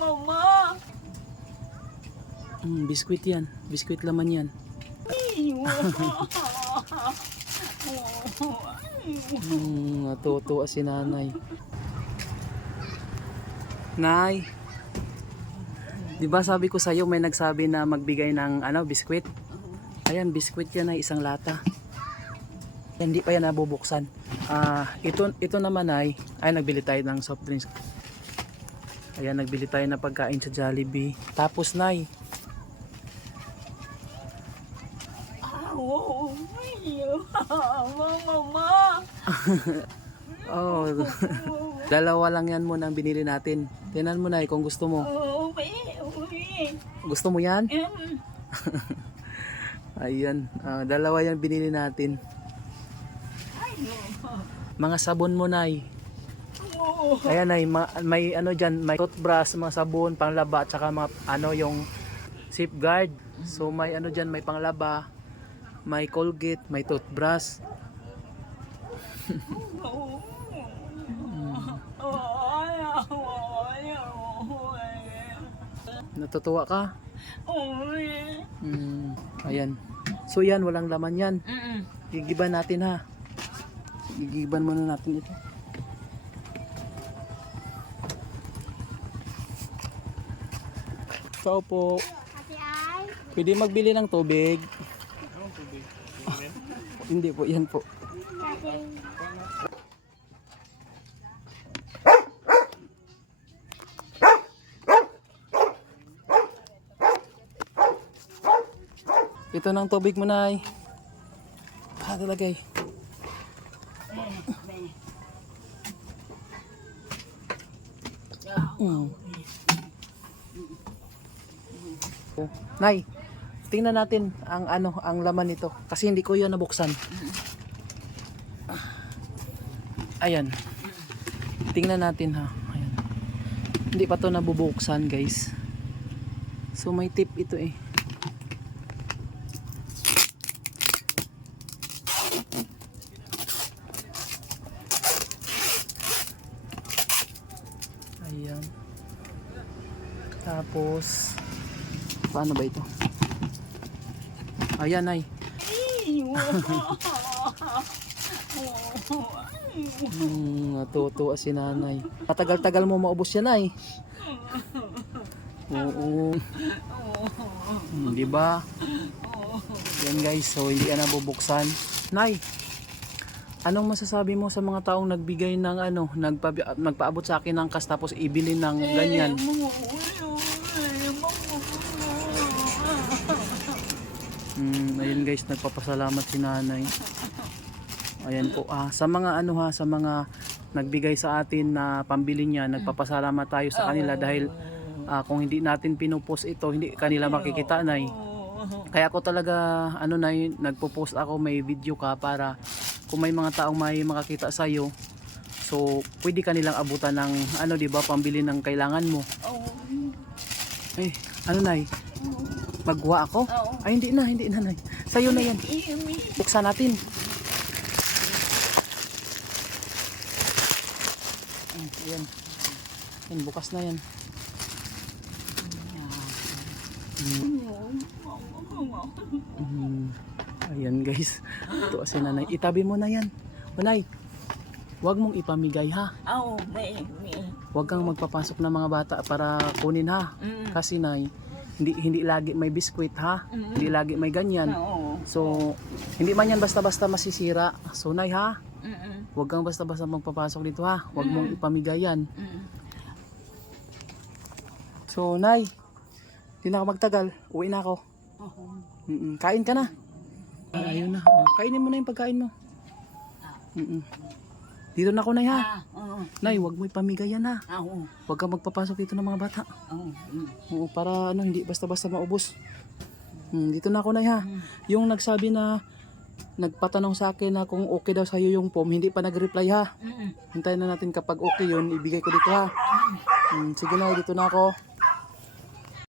Mama. Biskwit yan. Biskwit laman yan. Natutuwa si nanay. Nay, di ba sabi ko sa'yo may nagsabi na magbigay ng biskwit? Ayan, biskwit yan ay isang lata. Hindi pa yan nabubuksan. Ito naman ay nagbili tayo ng soft drinks. Ayan, nagbili tayo ng pagkain sa Jollibee. Tapos nay, Mama. oh, dalawa lang yan muna ang binili natin. Tingnan mo nay kung gusto mo. Okay. Gusto mo yan? Ayan, dalawa yan binili natin. Mga sabon mo nay. Ayan ay may dyan, may toothbrush, mga sabon, panglaba, at saka mga yung safeguard. So may dyan, may panglaba, may Colgate, may toothbrush. Natutuwa ka? Ayan. So yan, walang laman yan. Gigiban natin ha. Gigiban muna natin ito. Ciao po. Pwede magbili ng tubig? Hindi po, yan po. Ito ng tubig mo na ay. Talagay. Nay, tingnan natin ang laman nito kasi hindi ko 'yan nabuksan. Ayan. Tingnan natin ha. Ayan. Hindi pa 'to nabubuksan, guys. So may tip ito eh. Ayan. Tapos paano ba ito? Ayan ay. Natutuwa si nanay. Matagal-tagal mo maubos yan ay. Oo. Di ba? Yan guys, so hindi yan nabubuksan. Nay, anong masasabi mo sa mga taong nagbigay ng nagpaabot sa akin ng cash tapos ibili ng ganyan? Ayun guys, nagpapasalamat si nanay. Ayan po, sa mga sa mga nagbigay sa atin na pambili niya, nagpapasalamat tayo sa kanila dahil kung hindi natin pinupost ito, hindi kanila makikita nay. Kaya ako talaga nay, nagpo-post ako, may video ka para kung may mga taong may makakita sa iyo, so pwede kanilang abutan ng di ba, pambili ng kailangan mo. Nay? Magwa ako? Ay hindi na nay. Sa'yo na yan. Buksan natin. Ayan. Ayan, bukas na yan. Ayan guys. Ito si nanay. Itabi mo na yan. Nanay, huwag mong ipamigay ha. Huwag kang magpapasok ng mga bata para kunin ha. Kasi nay, hindi lagi may biskwit ha. Hindi lagi may ganyan. So, hindi man yan basta-basta masisira. So, nay ha, huwag kang basta-basta magpapasok dito ha. Huwag mong ipamigay yan. So, nay, hindi na ako magtagal. Uwi na ako. Kain ka na. Ayun na. Kainin mo na yung pagkain mo. Dito na ako, nay ha. Nay, huwag mo ipamigay yan ha. Huwag kang magpapasok dito ng mga bata. Oo, para hindi basta-basta maubos. Dito na ako, nay ha. Yung nagsabi na nagpatanong sa akin na kung okay daw sa'yo yung form, hindi pa nag-reply ha. Hintayin na natin kapag okay yun, ibigay ko dito ha. Sige na, dito na ako.